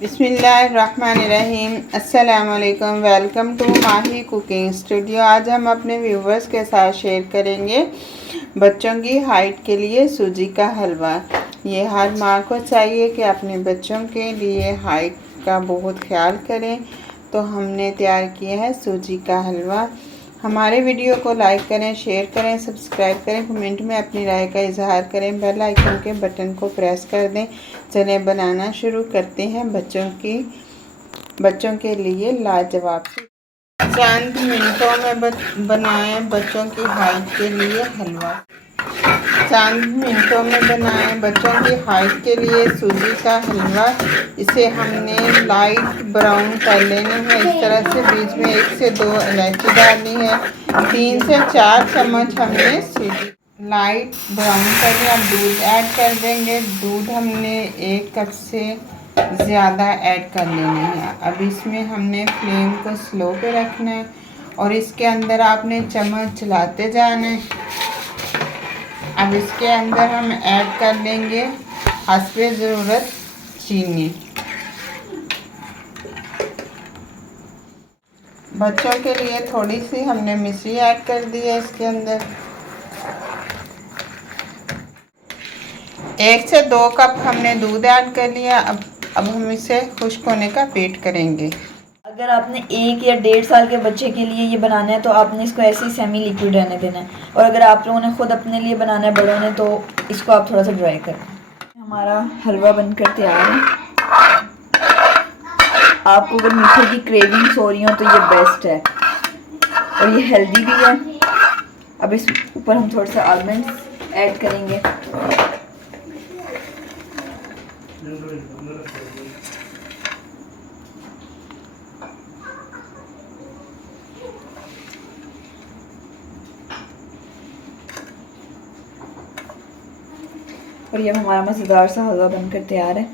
बिस्मिल्लाहिर्रहमानिर्रहीम। अस्सलाम वालेकुम। Welcome to Mahi cooking studio. आज हम अपने व्यूवर्स के साथ शेयर करेंगे बच्चों की हाइट के लिए सूजी का हलवा। ये हर माँ को चाहिए कि अपने बच्चों के लिए हाइट का बहुत ख्याल करें, तो हमने तैयार किया है सूजी का हलवा। हमारे वीडियो को लाइक करें, शेयर करें, सब्सक्राइब करें, कमेंट में अपनी राय का इजहार करें, बेल आइकन के बटन को प्रेस कर दें। चलें बनाना शुरू करते हैं बच्चों के लिए लाजवाब चंद मिनटों में बनाएं बच्चों की हाइट के लिए हलवा। चंद मिनटों में बनाएं बच्चों की हाइट के लिए सूजी का हलवा। इसे हमने लाइट ब्राउन कर लेना है। इस तरह से बीच में 1 से 2 इलायची डालनी है। 3 से 4 चम्मच हमने सूजी लाइट ब्राउन कर लिया। अब दूध ऐड कर देंगे। दूध हमने 1 कप से ज़्यादा ऐड कर लेना है। अब इसमें हमने फ्लेम को स्लो पे रखना है और इसके अंदर आपने चम्मच चलाते जाना है। अब इसके अंदर हम ऐड कर लेंगे हस्बे ज़रूरत चीनी। बच्चों के लिए थोड़ी सी हमने मिश्री ऐड कर दी है। इसके अंदर 1 से 2 कप हमने दूध ऐड कर लिया। अब हम इसे खुश्क होने का वेट करेंगे। अगर आपने 1 या 1.5 साल के बच्चे के लिए ये बनाना है तो आपने इसको ऐसे ही सेमी लिक्विड रहने देना है, और अगर आप लोगों ने खुद अपने लिए बनाना है बड़ों ने तो इसको आप थोड़ा सा ड्राई करें। हमारा हलवा बनकर तैयार है। आपको अगर मीठे की क्रेविंग्स हो रही हो तो ये बेस्ट है और ये हेल्दी भी है। अब इस ऊपर हम थोड़ा सा आलमंड्स ऐड करेंगे। और ये हमारा मज़ेदार सा हलवा बनकर तैयार है।